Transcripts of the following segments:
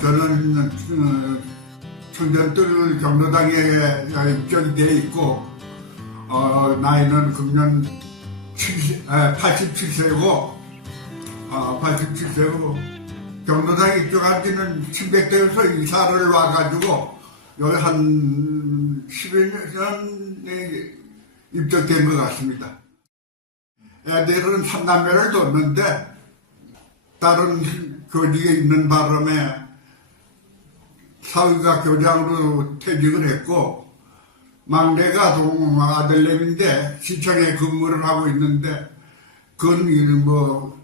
저는 어, 청년들 경로당에 입적이 돼 있고 어, 나이는 금년 70, 87세고 어, 87세고 경로당에 입적한 지는 700대에서 이사를 와가지고 여기 한 10여 년에 입적된 것 같습니다. 애들은 삼남매를 뒀는데 다른 교직에 있는 바람에 사회가 교장으로 퇴직을 했고 막내가 동 아들내미인데 시청에 근무를 하고 있는데 그건 뭐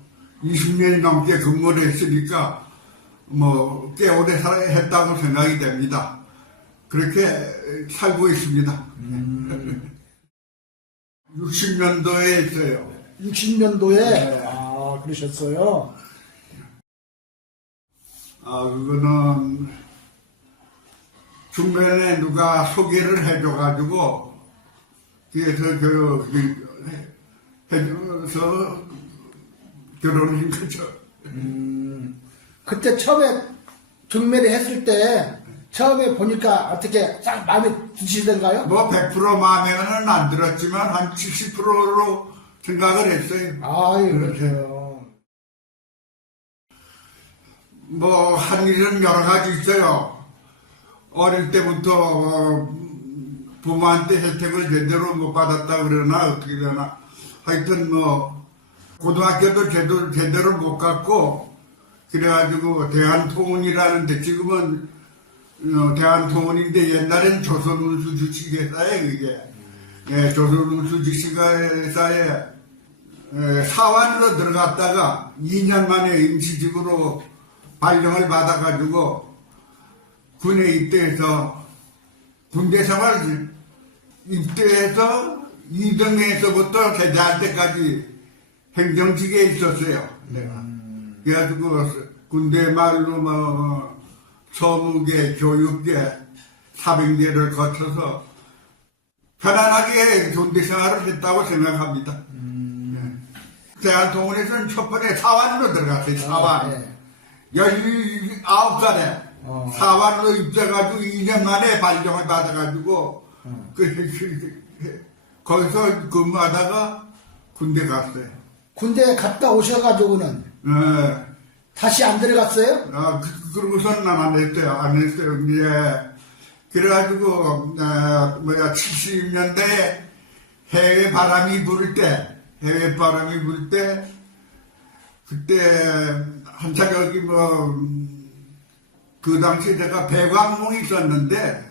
20년이 넘게 근무를 했으니까 뭐 꽤 오래 살- 했다고 생각이 됩니다. 그렇게 살고 있습니다. 60년도에 했어요. 60년도에 네. 아 그러셨어요. 아, 그거는 중간에 누가 소개를 해줘가지고, 그래서 그, 그, 해줘서 결혼한 거죠. 그때 처음에 중매를 했을 때 처음에 보니까 어떻게 딱 마음에 드시던가요? 뭐 100% 마음에는 안 들었지만 한 70%로 생각을 했어요. 아유 그렇죠. 뭐, 한 일은 여러 가지 있어요. 어릴 때부터 어, 부모한테 혜택을 제대로 못 받았다 그러나 어떻게 되나. 하여튼 뭐, 고등학교도 제대로, 제대로 못 갔고, 그래가지고 대한통운이라는 데 지금은 어, 대한통운인데 옛날엔 조선운수 주식회사에 그게 예, 조선운수 주식회사에 에, 사관으로 들어갔다가 2년 만에 임시직으로 발령을 받아가지고 군에 입대해서 군대 생활 입대해서 2등에서부터 제대할 때까지 행정직에 있었어요. 내가. 그래가지고 군대 말로 뭐 서무계, 교육계, 사병계를 거쳐서 편안하게 군대 생활을 했다고 생각합니다. 대한통운에서는 첫 번째 사관으로 들어갔어요. 사관. 네. 19살에 어. 사관으로 입대가지고 2년 만에 발령을 받아가지고 그, 그, 그, 거기서 근무하다가 군대 갔어요. 군대 갔다 오셔가지고는 예. 다시 안 들어갔어요? 아, 그, 그러고서는 안 했어요. 안 했어요. 예. 그래가지고, 어, 뭐야, 70년대에 해외 바람이 불 때, 해외 바람이 불 때, 그때, 한참 여기 뭐, 음, 그 당시에 제가 배광몽이 있었는데,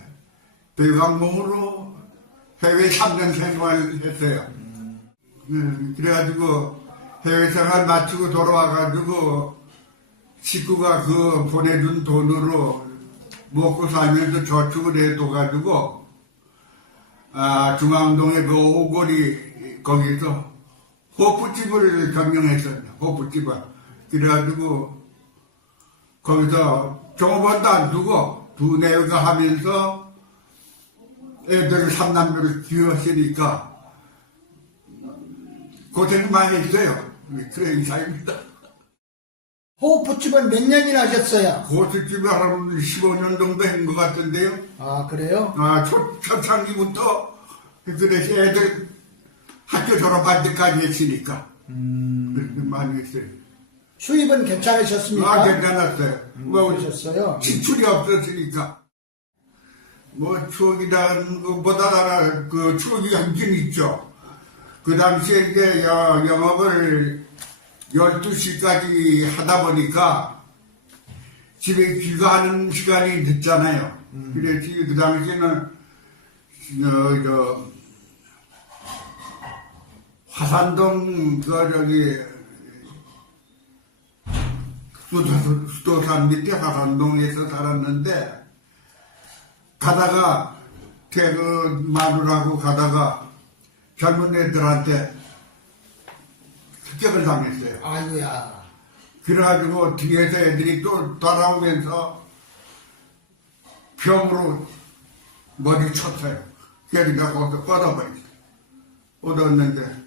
배광몽으로 해외 3년 생활을 했어요. 음, 그래가지고, 해외 생활 마치고 돌아와가지고, 식구가 그 보내준 돈으로 먹고 살면서 저축을 해둬가지고 아 중앙동에 그 오거리 거기서 호프집을 경영했었네 호프집을 그래가지고 거기서 종업원도 안 두고 두뇌가 하면서 애들 삼남매를 키웠으니까 고생 많이 했어요 그래 이사입니다 호프집은 몇 년이나 하셨어요? 고깃집에 한 15년 정도 한 것 같은데요. 아 그래요? 아, 초, 초창기부터 그래서 애들 학교 졸업할 때까지 했으니까. 그렇게 많이 했어요. 수입은 괜찮으셨습니까? 아, 괜찮았어요. 뭐, 그러셨어요? 지출이 없었으니까. 뭐, 추억이라는 것보다 그 추억이 한긴 있죠. 그 당시에 이제 여- 영업을 12시까지 하다 보니까 집에 귀가하는 시간이 늦잖아요. 그래서 그 당시에는 저, 저, 화산동 그 저기 수도, 수도산 밑에 화산동에서 살았는데 가다가 퇴근 마누라고 가다가 젊은 애들한테 습격을 당했어요. 아이고야. 그래가지고 뒤에서 애들이 또 따라오면서 병으로 머리 쳤어요. 내가 거기서 뻗어버렸어요. 뻗었는데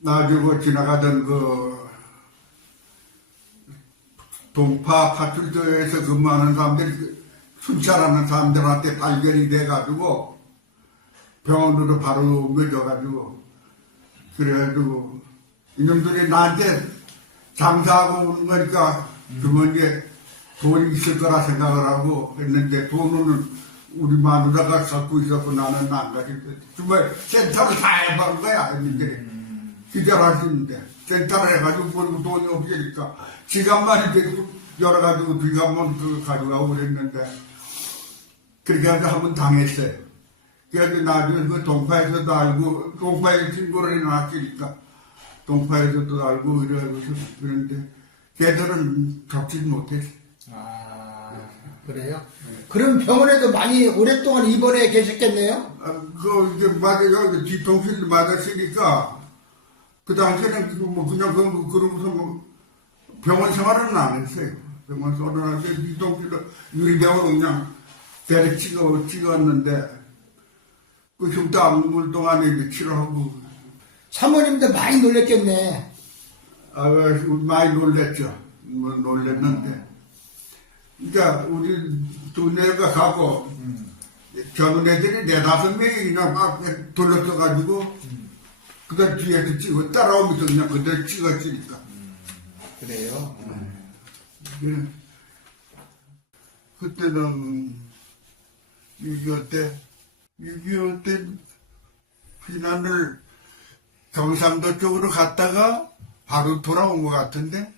나주고 지나가던 그 동파 파출소에서 근무하는 사람들이 그 순찰하는 사람들한테 발견이 돼가지고 병원으로 바로 옮겨져가지고 그래가지고 이놈들이 나한테 장사하고 오는 거니까 주머니에 돈이 있을 거라 생각을 하고 했는데 돈은 우리 마누라가 갖고 있었고 나는 안 가지고 정말 센터를 다 해본 거야 이들이 기절하시는데 센터를 해가지고 버리고 돈이 없으니까 지갑만 이렇게 열어가지고 지갑만 그 가져가고 그랬는데 그렇게 해서 한번 당했어요. 그래서 나중에 그 동파에서도 알고 동파에 신고를 해놨으니까 동파에서도 알고 그래가지고 그런데 걔들은 접지 못했어. 아, 그래요? 그럼 병원에도 많이 오랫동안 입원해 계셨겠네요? 아, 그 이제 맞아요. 그 뒤통수를 맞았으니까 그 당시에는 그뭐 그냥 그 그러고서 뭐 병원 생활은 안 했어요. 병원 안 했어요. 뒤통수를 유리병으로 그냥 대를 찍어 찍었는데 그 흉터 안물 동안에 이제 치료하고 사모님도 많이 놀랬겠네. 아, 많이 놀랬죠. 뭐 놀랬는데. 그러니까 우리 두뇌가 가고 젊은 애들이 네다섯 명이 그냥 막 돌려서가지고 그들 뒤에서 찍어 따라오면서 그냥 그들 찍어주니까. 그래요? 그래. 그때는 6.25 때, 6.25 때 피난을 경상도 쪽으로 갔다가 바로 돌아온 것 같은데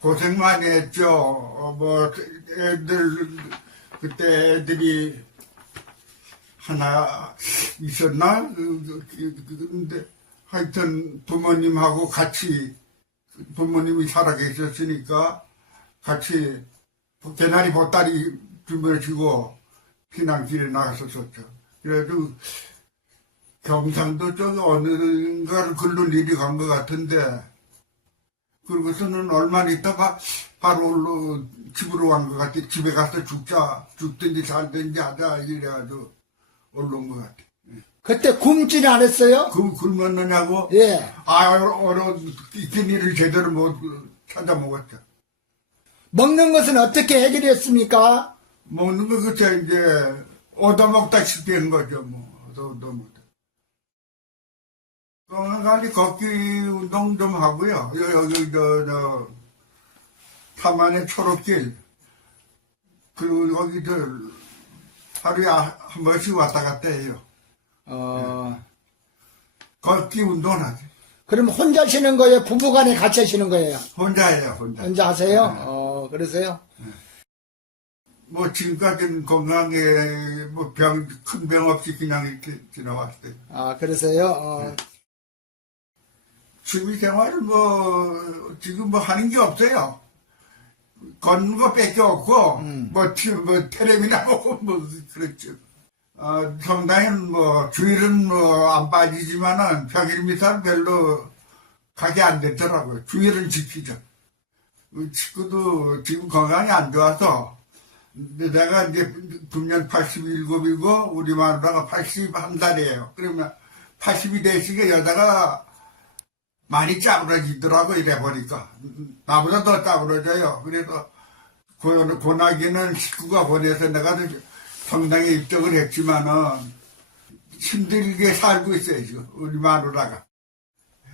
고생 많이 했죠. 어, 뭐 애들 그때 애들이 하나 있었나? 그, 그, 그, 근데 하여튼 부모님하고 같이 부모님이 살아 계셨으니까 같이 개나리 보따리 준비해주고 피난길에 나갔었었죠. 그래도 경상도 쪽 어느가를 글로 일이 간 것 같은데 그러고서는 얼마 있다가 바로 집으로 간 것 같아. 집에 가서 죽자 죽든지 살든지 하자 이래가지고 올라온 것 같아. 그때 굶지는 안 했어요? 그 굶었느냐고? 예. 아, 어려, 일을 제대로 못 찾아 먹었죠. 먹는 것은 어떻게 해결했습니까? 먹는 거 그때 이제 얻어먹다시피 한 거죠, 뭐. 얻어, 얻어먹다. 건강관리 걷기 운동 좀 하고요. 여- 여기, 저, 저, 타만의 초록길. 그리고 거기 저, 하루에 아- 한 번씩 왔다 갔다 해요. 어, 걷기 운동을 하죠. 그럼 혼자 쉬는 거예요? 부부간에 같이 하시는 거예요? 혼자 해요, 혼자. 혼자 하세요? 어, 그러세요? 뭐 지금까지는 건강에 뭐 병 큰 병 없이 그냥 이렇게 지나왔어요. 아, 그러세요? 어, 취미 생활을 뭐 지금 뭐 하는 게 없어요. 걷는 거밖에 없고 뭐, 티, 뭐 텔레비나 보고 뭐 그렇죠. 어, 성당에는 뭐 주일은 뭐 안 빠지지만은 평일 미사는 별로 가게 안 되더라고요. 주일은 지키죠. 우리 친구도 지금 건강이 안 좋아서 근데 내가 이제 금년 87이고 우리 마누라가 81살이에요. 그러면 80이 되시게 여자가 많이 짜부러지더라고 이래 보니까. 나보다 더 짜부러져요. 그래서 고, 고나기는 식구가 보내서 내가 성당에 입적을 했지만은 힘들게 살고 있어요 지금. 우리 마누라가.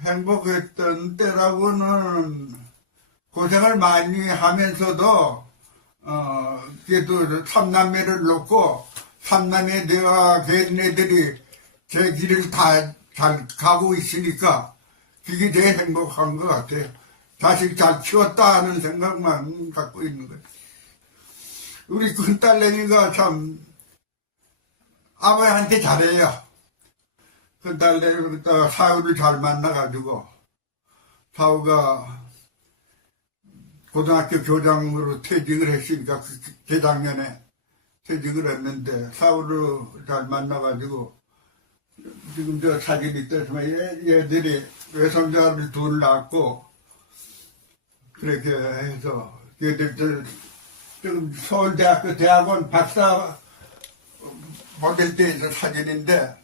행복했던 때라고는 고생을 많이 하면서도 어 그래도 삼남매를 놓고 삼남매 내가 걔네들이 제 길을 다 잘 가고 있으니까 그게 제일 행복한 것 같아요. 자식 잘 키웠다 하는 생각만 갖고 있는 거예요. 우리 큰딸내미가 참 아버지한테 잘해요. 큰딸내미가 사우를 잘 만나가지고 사우가 고등학교 교장으로 퇴직을 했으니까 그 재작년에 퇴직을 했는데 사우를 잘 만나가지고 지금 저 사진이 있더지만 얘들이 외손자를 둘 낳고 그렇게 해서 얘들 저 지금 서울대학교 대학원 박사 보낼 때 사진인데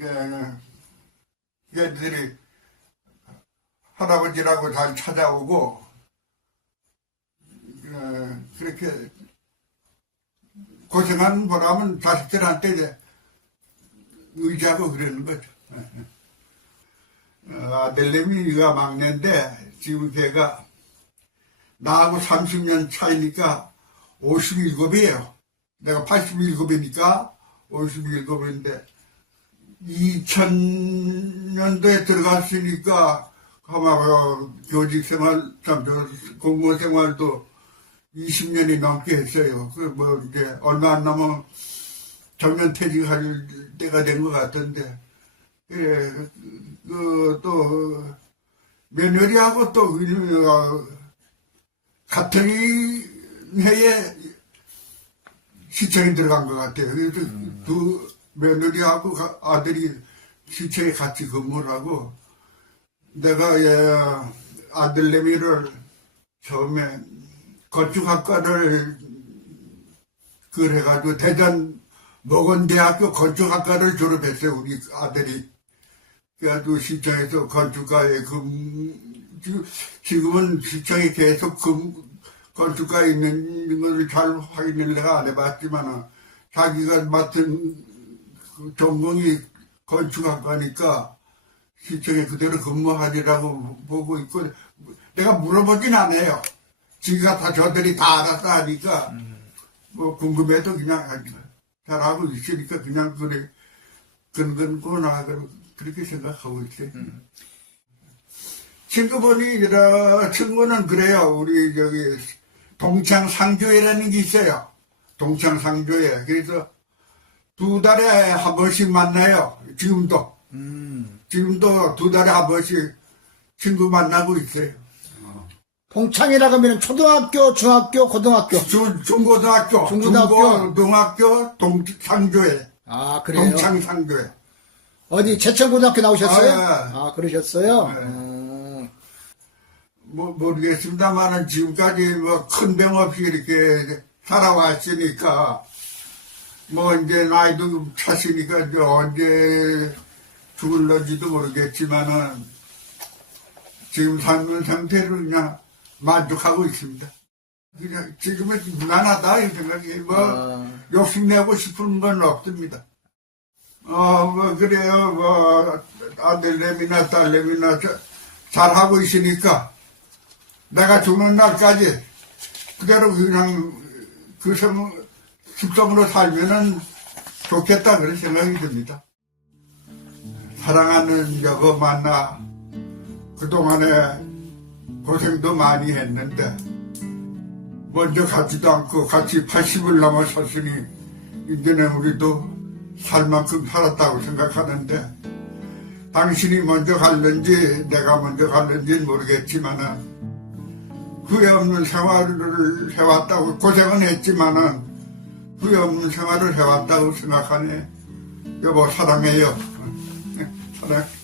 예, 얘들이 할아버지라고 잘 찾아오고 그렇게 고생하는 보람은 자식들한테 이제 의지하고 그러는 거죠. 어, 아들내미가 막내인데 지금 걔가 나하고 30년 차이니까 57이에요. 내가 87이니까 57인데 2000년도에 들어갔으니까 아마 그 교직 생활, 참, 저 공무원 생활도 20년이 넘게 했어요. 그 뭐 이제 얼마 안 남으면 정년 퇴직할 때가 된 것 같은데 그래 그 또 며느리하고 또 그, 어, 같은 해에 시청에 들어간 것 같아요. 그래서 두 며느리하고 가- 아들이 시청에 같이 근무를 하고 내가 예, 아들내미를 처음에 건축학과를 그걸 해가지고 대전 모건대학교 건축학과를 졸업했어요 우리 아들이 그래가지고 시청에서 건축가에 금 지- 지금은 시청에 계속 금 건축가에 있는 것을 잘 확인을 내가 안 해봤지만 자기가 맡은 그 전공이 건축학과니까 시청에 그대로 근무하리라고 보고 있고 내가 물어보진 않아요. 지가 다 저들이 다 알아서 하니까 뭐 궁금해도 그냥 하지 마. 잘하고 있으니까 그냥 그래 근근구나 그렇게 생각하고 있어요. 친구분이 저 친구는 그래요. 우리 저기 동창상조회라는 게 있어요. 동창상조회. 그래서 두 달에 한 번씩 만나요. 지금도. 음. 지금도 두 달에 한 번씩 친구 만나고 있어요. 동창이라고 하면 초등학교, 중학교, 고등학교. 중, 중고등학교, 중고등학교. 중고등학교 동창조회, 아, 그래요? 동창상조회. 어디 제천고등학교 나오셨어요? 아, 예. 아, 그러셨어요? 네. 음. 뭐, 모르겠습니다만은 지금까지 뭐 큰 병 없이 이렇게 살아왔으니까 뭐 이제 나이도 찼으니까 이제 언제 죽을런지도 모르겠지만은 지금 삶은 상태로 그냥 만족하고 있습니다. 그냥 지금은 무난하다 이 생각이 뭐 아. 욕심내고 싶은 건 없습니다. 어, 뭐, 그래요. 뭐, 아들내미나 딸내미나 저- 잘하고 있으니까 내가 죽는 날까지 그대로 그냥 그 성, 습성으로 살면은 좋겠다 그런 생각이 듭니다. 사랑하는 여보 만나 그동안에 고생도 많이 했는데 먼저 가지도 않고 같이 80을 넘어섰으니 이제는 우리도 살 만큼 살았다고 생각하는데 당신이 먼저 갔는지 내가 먼저 갔는지는 모르겠지만은 후회 없는 생활을 해왔다고 고생은 했지만은 후회 없는 생활을 해왔다고 생각하네. 여보 사랑해요. 사랑